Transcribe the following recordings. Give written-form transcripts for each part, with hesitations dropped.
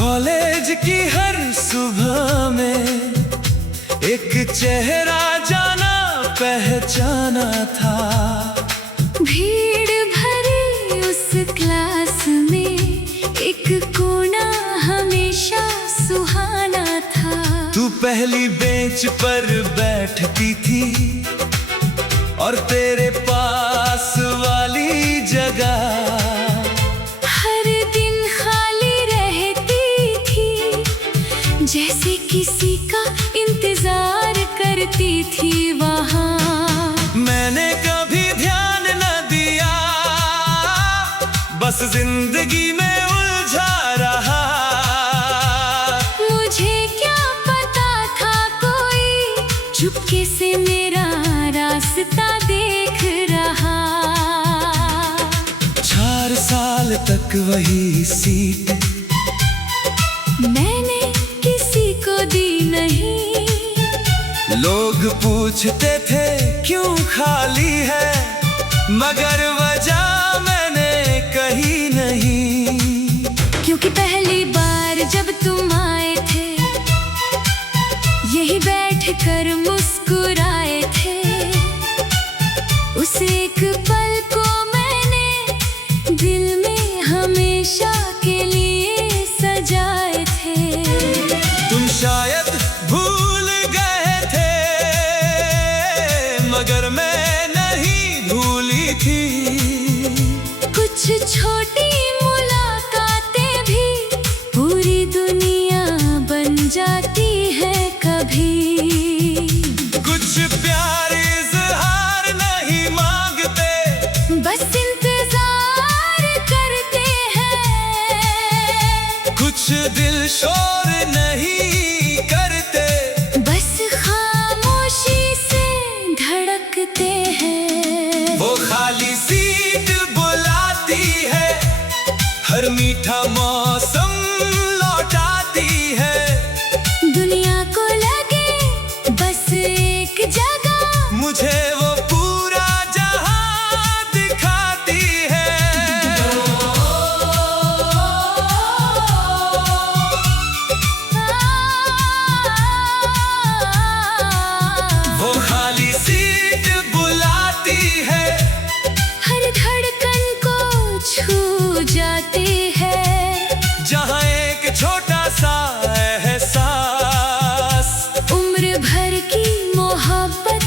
College की हर सुबह में एक चेहरा जाना पहचाना था। भीड़ भरी उस क्लास में एक कोना हमेशा सुहाना था। तू पहली बेंच पर बैठती थी और तेरे पास वाली जगह जैसे किसी का इंतजार करती थी वहाँ। मैंने कभी ध्यान न दिया, बस जिंदगी में उलझा रहा। मुझे क्या पता था कोई चुपके से मेरा रास्ता देख रहा। 4 साल तक वही सीट मैंने दी नहीं। लोग पूछते थे क्यों खाली है, मगर वजह मैंने कही नहीं। क्योंकि पहली बार जब तुम आए थे यही बैठकर मुस्कुराए थे, उस एक पल को मैंने दिल में हमेशा के लिए सजाए थे। तुम शायद भूल गए थे, मगर मैं नहीं भूली थी। कुछ छोटी मुलाकातें भी पूरी दुनिया बन जाती है कभी। कुछ प्यार इज़हार नहीं मांगते, बस इंतजार करते हैं। कुछ दिल शोर नहीं करते, बस खामोशी से धड़कते हैं। वो खाली सीट बुलाती है, हर मीठा मौसम लौटाती है। दुनिया को लगे बस एक जगह, मुझे वो पूरा जहां दिखाती है। वो खाली सीट बुलाती है, हर धड़कन को छू जाती है। जहां एक छोटा सा एहसास उम्र भर की मोहब्बत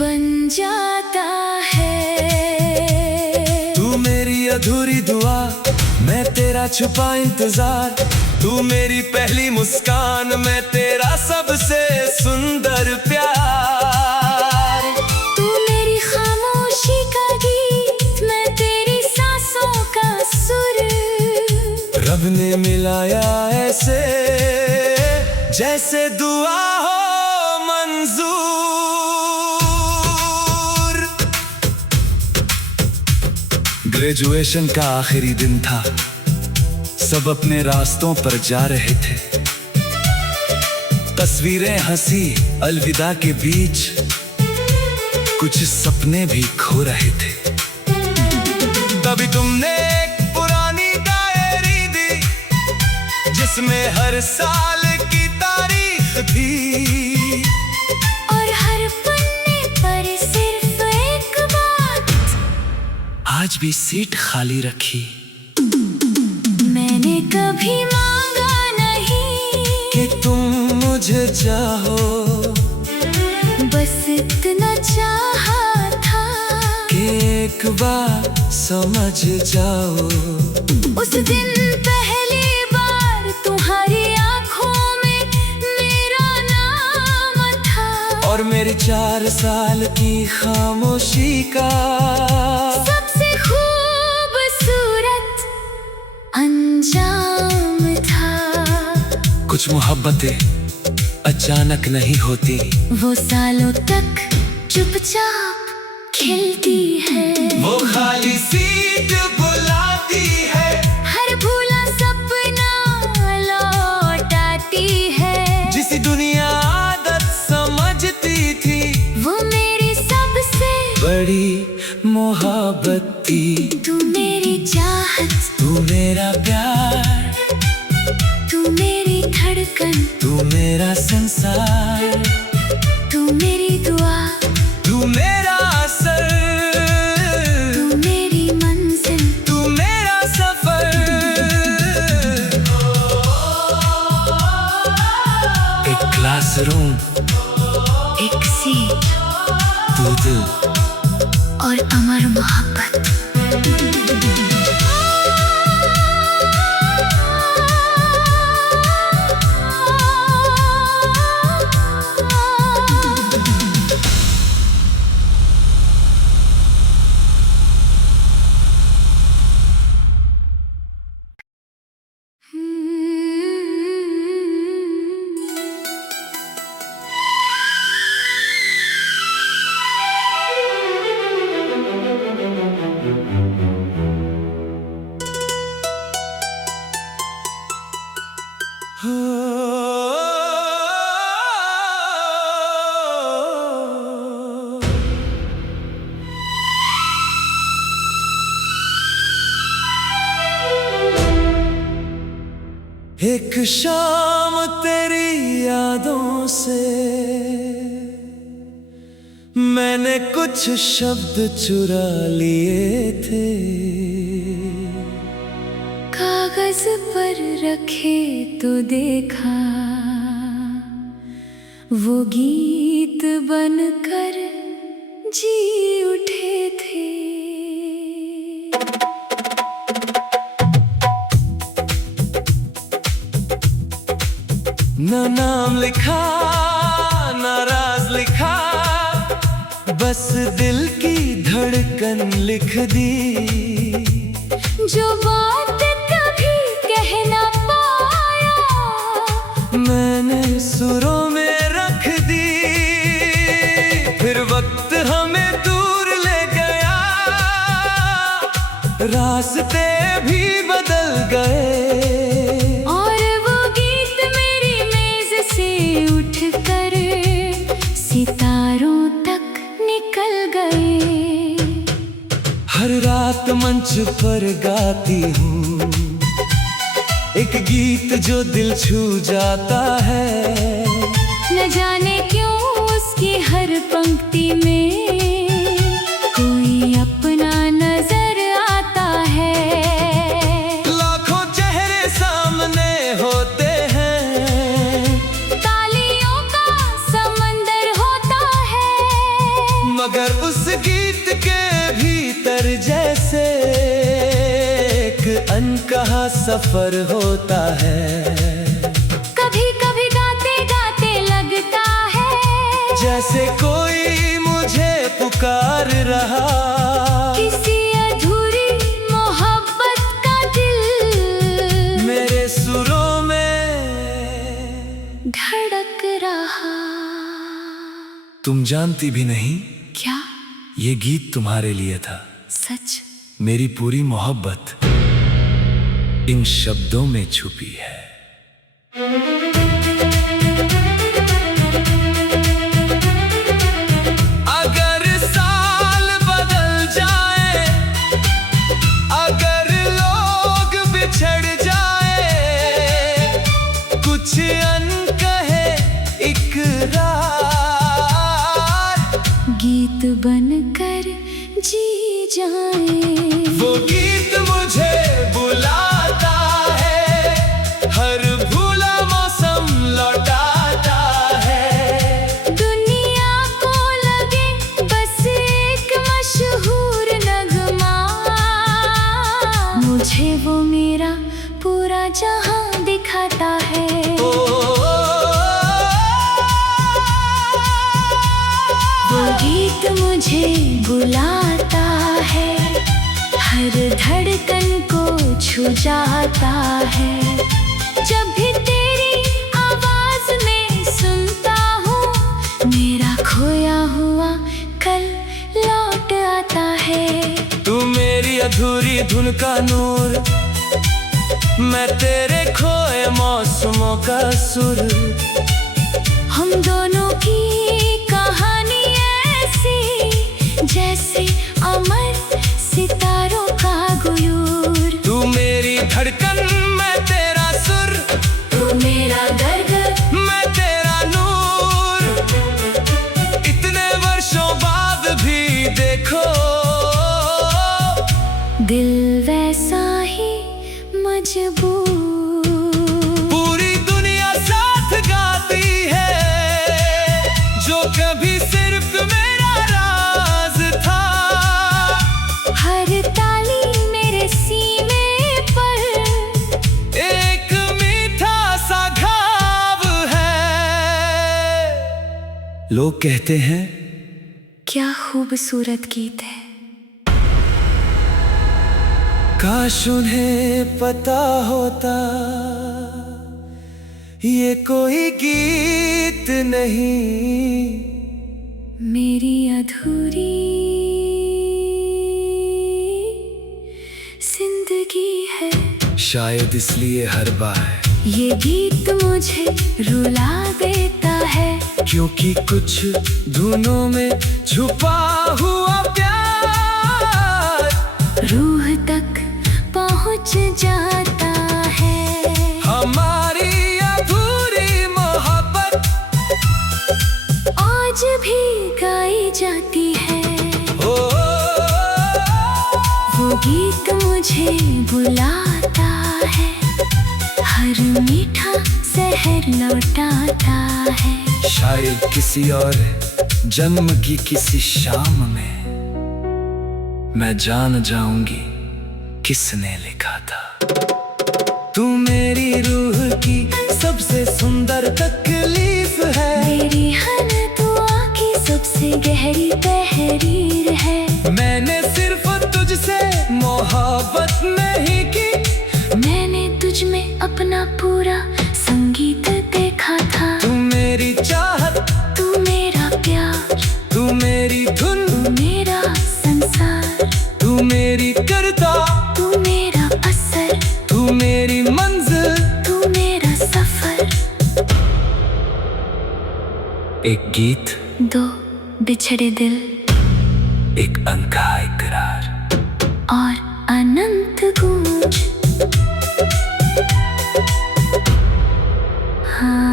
बन जाता है। तू मेरी अधूरी दुआ, मैं तेरा छुपा इंतजार। तू मेरी पहली मुस्कान, मैं तेरा सबसे सुंदर प्यार। तू मेरी खामोशी का गीत, मैं तेरी सांसों का सुर। रब ने मिलाया ऐसे जैसे दुआ हो मंजूर। ग्रेजुएशन का आखिरी दिन था, सब अपने रास्तों पर जा रहे थे। तस्वीरें हंसी अलविदा के बीच, कुछ सपने भी खो रहे थे। तभी तुमने एक पुरानी डायरी दी, जिसमें हर साल की तारीख थी। और हर पन्ने पर सिर्फ एक बात, आज भी सीट खाली रखी। मैंने कभी मांगा नहीं कि तुम मुझे चाहो, बस इतना चाहा था कि एक बार समझ जाओ। उस दिन पहली बार तुम्हारी आंखों में मेरा नाम था, और मेरी 4 साल की खामोशी का सबसे खूबसूरत अंजाम था। कुछ मोहब्बतें अचानक नहीं होती, वो सालों तक चुपचाप खिलती है। वो खाली सीट बुलाती है, हर भूला सपना लौटाती है। जिसे दुनिया आदत समझती थी, वो मेरी सबसे बड़ी मोहब्बत थी। तू मेरी चाहत, तू मेरा प्यार, एक शाम तेरी यादों से मैंने कुछ शब्द चुरा लिए थे, कागज पर रखे तो देखा वो गीत बनकर जी उठे थे। न नाम लिखा न राज लिखा, बस दिल की धड़कन लिख दी। जो बात कभी कह ना पाया मैंने सुरों में रख दी। फिर वक्त हमें दूर ले गया, रास्ते भी बदल गए। उठकर सितारों तक निकल गए। हर रात मंच पर गाती हूँ एक गीत जो दिल छू जाता है। न जाने क्यों उसकी हर पंक्ति में कोई अपना नजर आता है। लाखों चेहरे सामने होते मगर उस गीत के भीतर जैसे एक अनकहा सफर होता है। कभी कभी गाते गाते लगता है जैसे कोई मुझे पुकार रहा, किसी अधूरी मोहब्बत का दिल मेरे सुरों में धड़क रहा। तुम जानती भी नहीं क्या? ये गीत तुम्हारे लिए था। सच? मेरी पूरी मोहब्बत इन शब्दों में छुपी है। अगर साल बदल जाए, अगर लोग बिछड़ जाए, कुछ अनकहे इकरार गीत बनकर जी जाए। वो गीत मुझे बुलाता है, हर भूला मौसम लौटाता है। दुनिया को लगे बस एक मशहूर नगमा, मुझे वो मेरा पूरा जहां दिखाता है। गीत मुझे बुलाता है, हर धड़कन को छू जाता है। जब भी तेरी आवाज में सुनता हूँ, मेरा खोया हुआ कल लौट आता है। तू मेरी अधूरी धुन का नूर, मैं तेरे खोए मौसमों का सुर। हम दोनों की कहानी जैसे अमर सितारों का गुरूर। तू मेरी धड़कन मैं तेरा सुर, तू मेरा दर्द मैं तेरा नूर। इतने वर्षों बाद भी देखो दिल वैसा ही मजबूर। पूरी दुनिया साथ गाती है, जो कभी सिर्फ मेरा राज था। हर ताली मेरे सीने पर एक मीठा सा घाव है। लोग कहते हैं क्या खूबसूरत गीत है। काश उन्हें पता होता ये कोई गीत नहीं, मेरी अधूरी जिंदगी है। शायद इसलिए हर बार ये गीत मुझे रुला देता है, क्योंकि कुछ धुनों में छुपा हुआ प्यार रूह तक पहुंच जाता है। हमारी अधूरी मोहब्बत आज भी गाई जाती है। ओ, वो गीत मुझे बुलाता है, हर मीठा शहर लौटाता है। शायद किसी और जन्म की किसी शाम में मैं जान जाऊंगी किसने लिखा था। तू मेरी रूह की सबसे सुंदर तकलीफ है, मेरी हर दुआ की सबसे गहरी तहरीर है। मैंने सिर्फ तुझसे मोहब्बत नहीं की, मैंने तुझ में अपना पूरा संगीत देखा था। तू मेरी चाहत, तू मेरा प्यार, तू मेरी धुन, तू मेरा संसार, तू मेरी करता, तू मेरा असर, तू मेरी मंजिल, तू मेरा सफर। एक गीत, दो बिछड़े दिल एक अनका इकरार और अनंत गूंज। हाँ,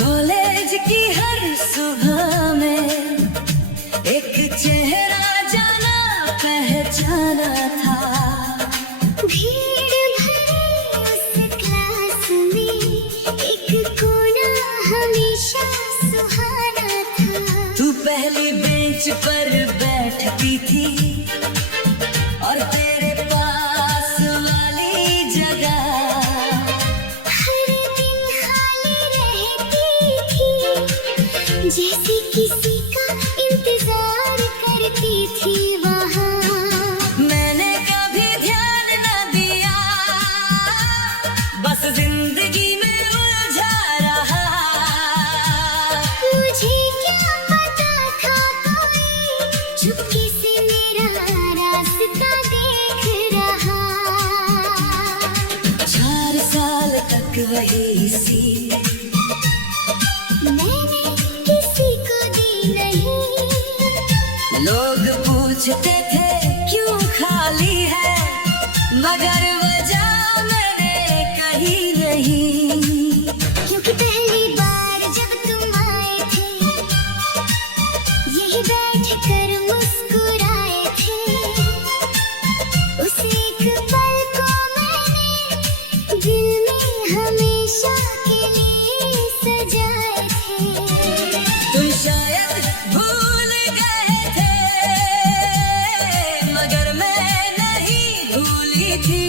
कॉलेज की हर सुबह में एक चेहरा जाना पहचाना था। भीड़ भरी उस क्लास में एक कोना हमेशा सुहाना था। तू पहली बेंच पर बैठती थी और तेरे पास वाली जगह हर दिन खाली रहती थी, जैसे किसी का इंतजार करती थी वहाँ। मैंने कभी ध्यान न दिया, बस जिंदगी में उलझा रहा। मुझे क्या पता था कोई चुपके से मेरा रास्ता देख रहा। 4 साल तक वही सी मैंने किसी को दी नहीं। लोग पूछते थे क्यों खाली है, मगर वजह मैंने कही नहीं। क्योंकि पहली बार जब तुम आए थे, यही बैठ कर मुस्कुराए थे। उस एक पल को मैंने दिल में हमेशा के लिए सजाए थे। तुम शायद भूल गए थे, मगर मैं नहीं भूली थी।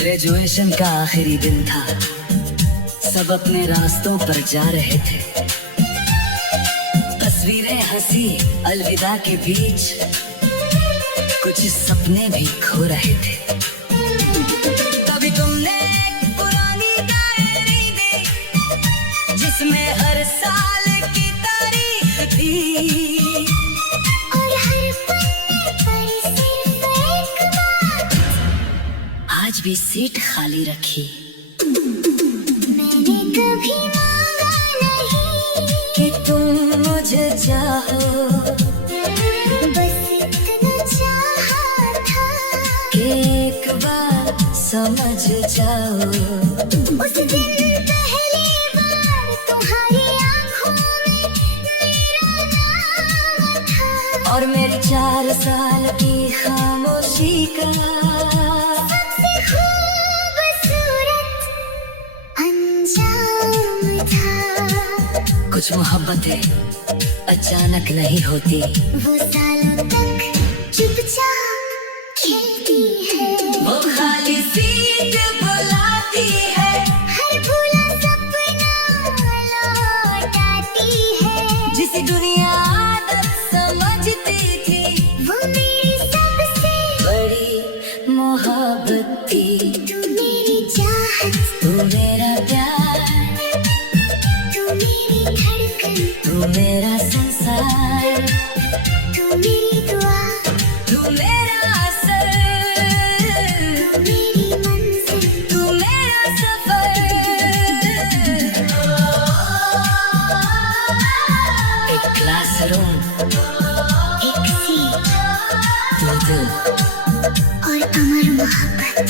ग्रेजुएशन का आखिरी दिन था, सब अपने रास्तों पर जा रहे थे। तस्वीरें हंसी अलविदा के बीच, कुछ सपने भी खो रहे थे। तभी तुमने एक पुरानी डायरी दी, जिसमें हर साल की तारीख थी, और हर पन्ने पर सिर्फ एक बात, आज भी सीट खाली रखी। मैंने कभी मांगा नहीं कि तुम मुझे चाहो, बस इतना चाहा था कि एक बार समझ जाओ। उस दिन पहली बार तुम्हारी आंखों में मेरा नाम था, और मेरी 4 साल की खामोशी का सबसे खूबसूरत अंजाम था। कुछ मोहब्बतें अचानक नहीं होती, वो सालों तक चुपचाप खिलती है, वो खाली सीट बुलाती है, हर भूला सपना लौटाती है। जिसे दुनिया आदत समझती थी, वो मेरी सबसे बड़ी मोहब्बत थी। तू मेरी चाहत, तू मेरा प्यार, तू मेरी धड़कन, तू मेरा संसार, तू मेरी दुआ, तू मेरा असर, तू मेरी मंजिल। तू मेरा सफर। एक क्लासरूम, एक सीट दो दिल, और अमर मोहब्बत।